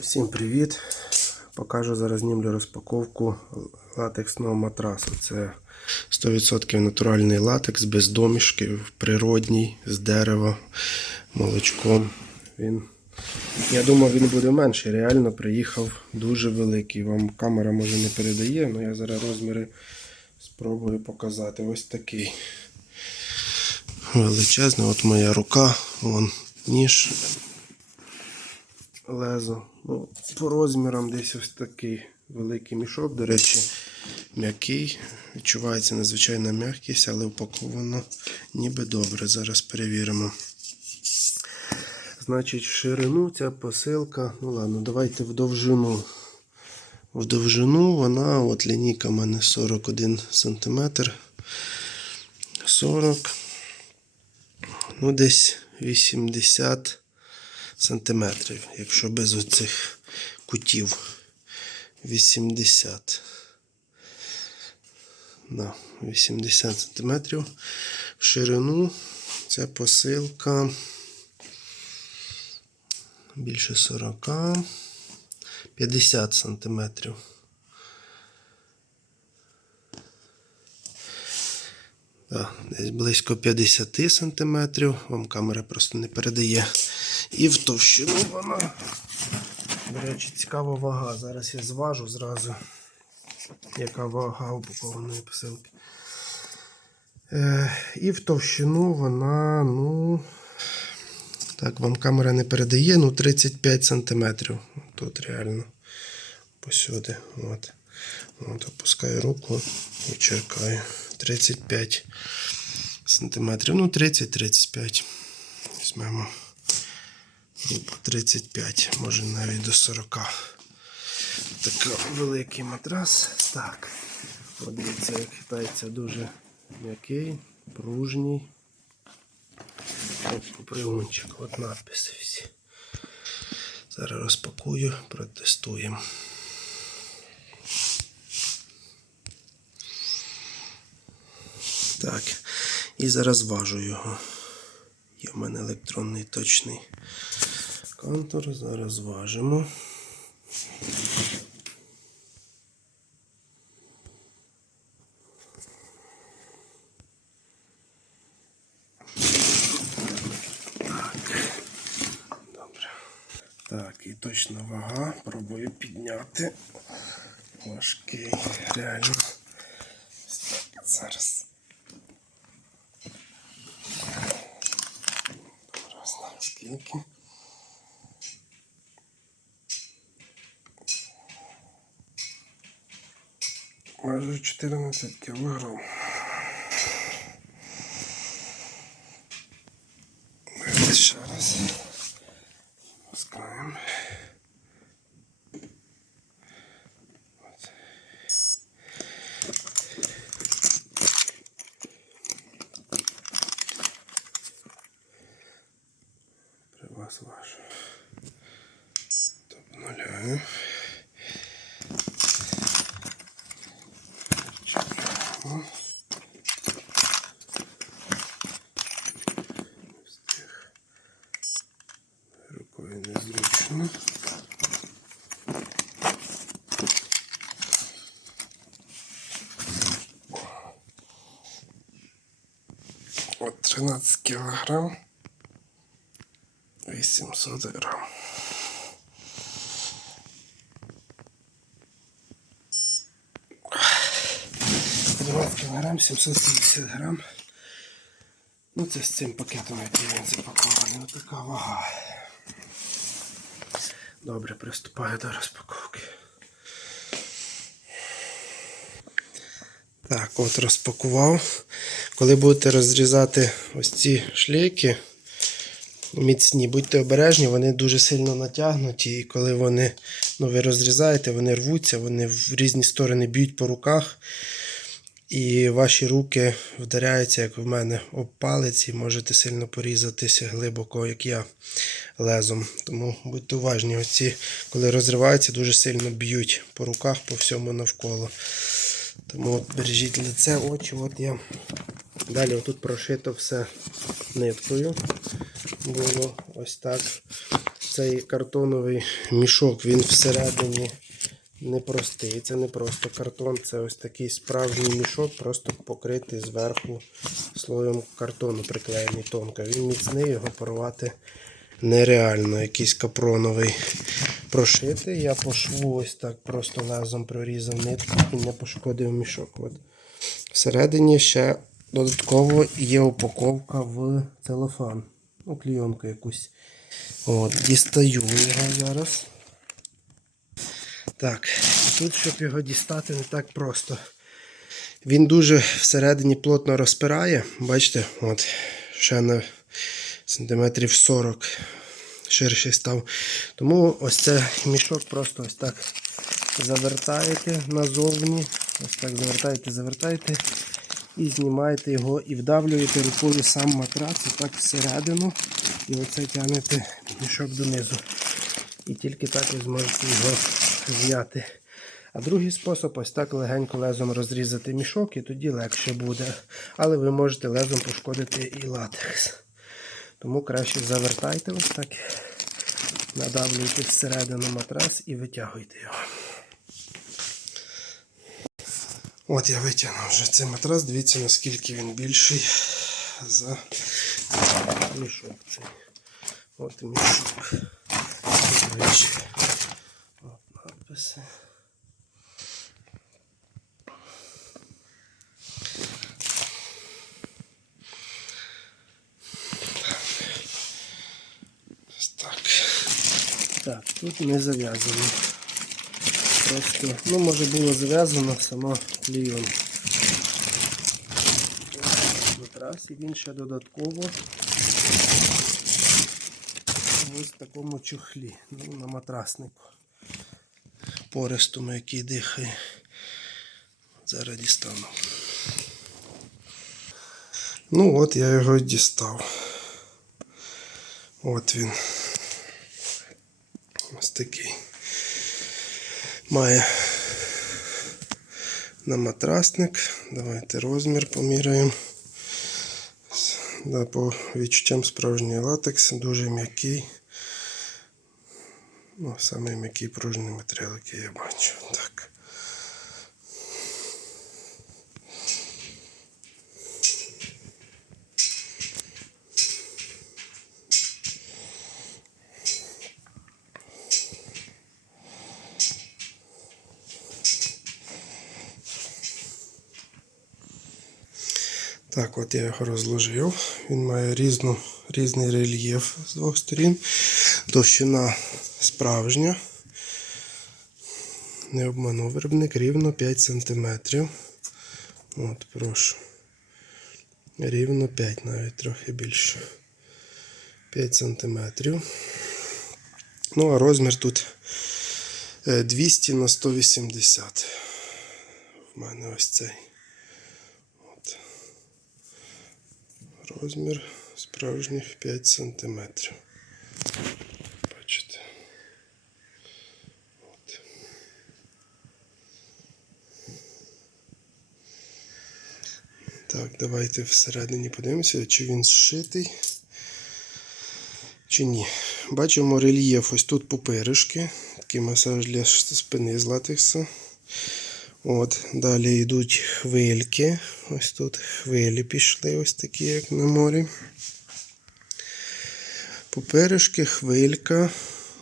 Всім привіт! Покажу зараз знімлю розпаковку латексного матрасу. Це 100% натуральний латекс без домішків, природній, з дерева, молочком. Він, я думав, він буде менший. Реально приїхав дуже великий. Вам камера може не передає, але я зараз розміри спробую показати. Ось такий. Величезний, от моя рука, вон ніж лезо. Ну, по розмірам десь ось такий великий мішок, до речі, м'який. Відчувається надзвичайна м'якість, але упаковано ніби добре. Зараз перевіримо. Значить, в ширину ця посилка. Ну ладно, давайте в довжину. В довжину вона, от лінійка в мене 41 см. 40. Ну, десь 80 сантиметрів, якщо без оцих кутів 80. на 80 сантиметрів. В ширину ця посилка більше 40, 50 сантиметрів. Десь близько 50 сантиметрів. Вам камера просто не передає. І в товщину вона. До речі, цікава вага. Зараз я зважу зразу, яка вага упакованої посилки. Е, і в товщину вона, ну. Так, вам камера не передає, ну 35 сантиметрів. Тут реально посюди. От. От, опускаю руку і черкаю. 35 сантиметрів. Ну, 30-35. Візьмемо. Ну, 35, може навіть до 40. Такий великий матрас. Так. Дивіться, як хитається дуже м'який, пружній. Попригунчик, от надписи всі. Зараз розпакую, протестуємо. Так, і зараз важу його. Є в мене електронний точний контур. Зараз важимо. Так. І точна вага. Пробую підняти. Важкий, реально. Зараз. Раз на скільки. Майже 14 кілограм. Ще раз. При вас ваш. Обнуляю. Чекаємо. Встиг. Рукою незручно. От 13 кілограм. 800 грам. Кілограм, 750 грам. Ну, це з цим пакетом, який він запакований. Ось така вага. Добре, приступаю до розпаковки. Так, от розпакував. Коли будете розрізати ось ці шлейки, міцні, будьте обережні, вони дуже сильно натягнуті, і коли вони, ну, ви розрізаєте, вони рвуться, вони в різні сторони б'ють по руках. І ваші руки вдаряються, як в мене, об палець, і можете сильно порізатися глибоко, як я, лезом. Тому будьте уважні, оці, коли розриваються, дуже сильно б'ють по руках, по всьому навколо. Тому от бережіть лице, очі. От я. Далі отут прошито все ниткою. Було ось так. цей картоновий мішок, він всередині непростий. Це не просто картон, це ось такий справжній мішок, просто покритий зверху слоєм картону, приклеєний тонко. Він міцний, його порвати нереально. Якийсь капроновий прошитий. Я пошву ось так просто лезом прорізав нитку і не пошкодив мішок. От. Всередині ще додатково є упаковка в целофан. Ну, клійонку якусь. От, дістаю його зараз. Так, тут, щоб його дістати, не так просто. Він дуже всередині плотно розпирає. Бачите, от, ще на сантиметрів 40 ширший став. Тому ось цей мішок просто ось так завертаєте назовні. Ось так завертаєте, завертаєте і знімаєте його і вдавлюєте рукою сам матрац, так всередину. І оце тягнете мішок донизу. І тільки так ви зможете його зняти. А другий спосіб ось так легенько лезом розрізати мішок, і тоді легше буде. Але ви можете лезом пошкодити і латекс. Тому краще завертайте ось так, надавлюйте всередину матрас і витягуйте його. От я витягнув вже цей матрас. Дивіться, наскільки він більший за мішок цей. От мішок. От надписи. Тут не зав'язано. Просто, ну, може було зав'язано сама клійон. Матрас і він ще додатково ось в такому чохлі, ну, на матраснику. Пористому, який дихає. Зараз дістану. Ну от я його дістав. От він. Ось такий. Має на матрасник. Давайте розмір поміряємо. Да, по відчуттям справжній латекс, дуже м'який. Ну, самий м'який пружний матеріал, який я бачу. Так. Так, от я його розложив. Він має різну, різний рельєф з двох сторін. Товщина справжня. Не обманув виробник рівно 5 см. От, прошу. Рівно 5, навіть трохи більше. 5 см. Ну, а розмір тут е, 200 на 180. В мене ось цей. Розмір справжніх 5 см. Бачите. От. Так, давайте всередині подивимося, чи він зшитий, чи ні. Бачимо рельєф ось тут пупиришки. Такий масаж для спини з латекса. От, далі йдуть хвильки. Ось тут хвилі пішли, ось такі, як на морі. Поперешки, хвилька.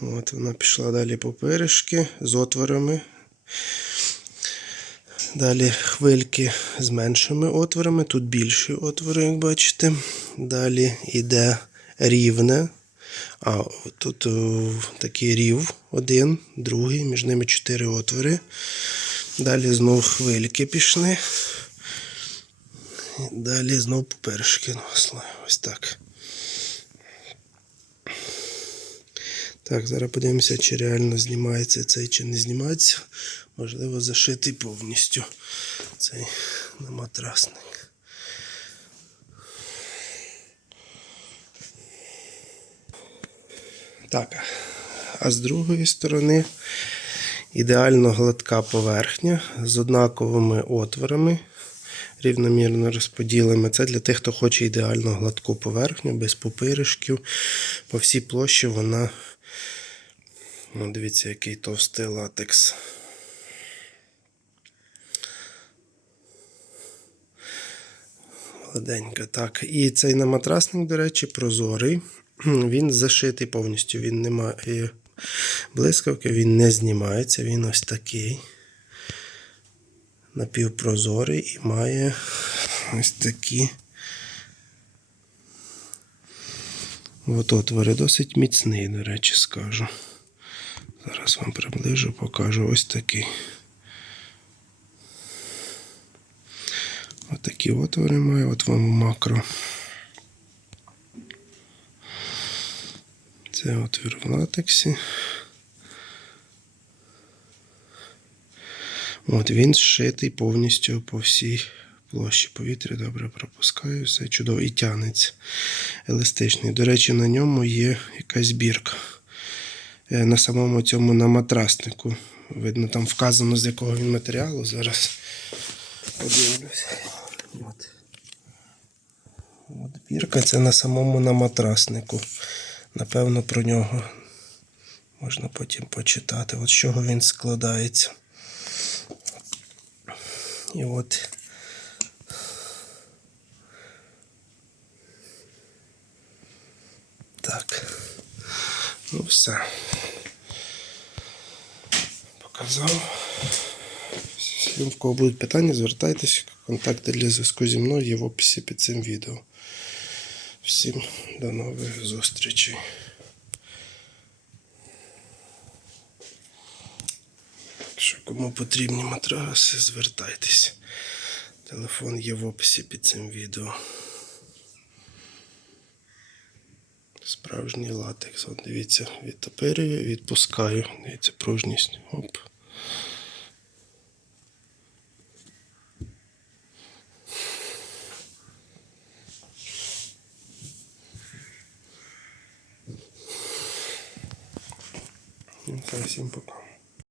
От вона пішла далі поперешки з отворами. Далі хвильки з меншими отворами. Тут більші отвори, як бачите. Далі йде рівне. А тут о, такий рів один, другий, між ними чотири отвори. Далі знову хвильки пішли. Далі знову попершки носли. Ось так. Так, зараз подивимося, чи реально знімається цей, чи не знімається. Можливо, зашитий повністю цей матрасник. Так, а з другої сторони ідеально гладка поверхня з однаковими отворами, рівномірно розподілими. Це для тих, хто хоче ідеально гладку поверхню, без пупиришків. По всій площі вона Ну, дивіться, який товстий латекс. Гладенько, так. І цей наматрасник, до речі, прозорий. Він зашитий повністю. Він не має блискавки, він не знімається, він ось такий. Напівпрозорий і має ось такі. От отвори досить міцний, до речі, скажу. Зараз вам приближу, покажу ось такий. Ось такі отвори має, от вам макро. Це отвір в латексі. От він зшитий повністю по всій площі. Повітря добре пропускає, все чудово і тягнеться. Еластичний. До речі, на ньому є якась бірка. Е, На самому цьому на матраснику. Видно, там вказано, з якого він матеріалу. Зараз подивлюся. От. От бірка це на самому на матраснику. Напевно, про нього можна потім почитати. От з чого він складається. І от. Так. Ну все. Показав. Всім, в кого будуть питання, звертайтеся. Контакти для зв'язку зі мною є в описі під цим відео. Всім до нових зустрічей. Якщо кому потрібні матраси, звертайтеся. Телефон є в описі під цим відео. Справжній латекс. От дивіться, відтопирюю, відпускаю. Дивіться, пружність. Оп. Все, всім пока.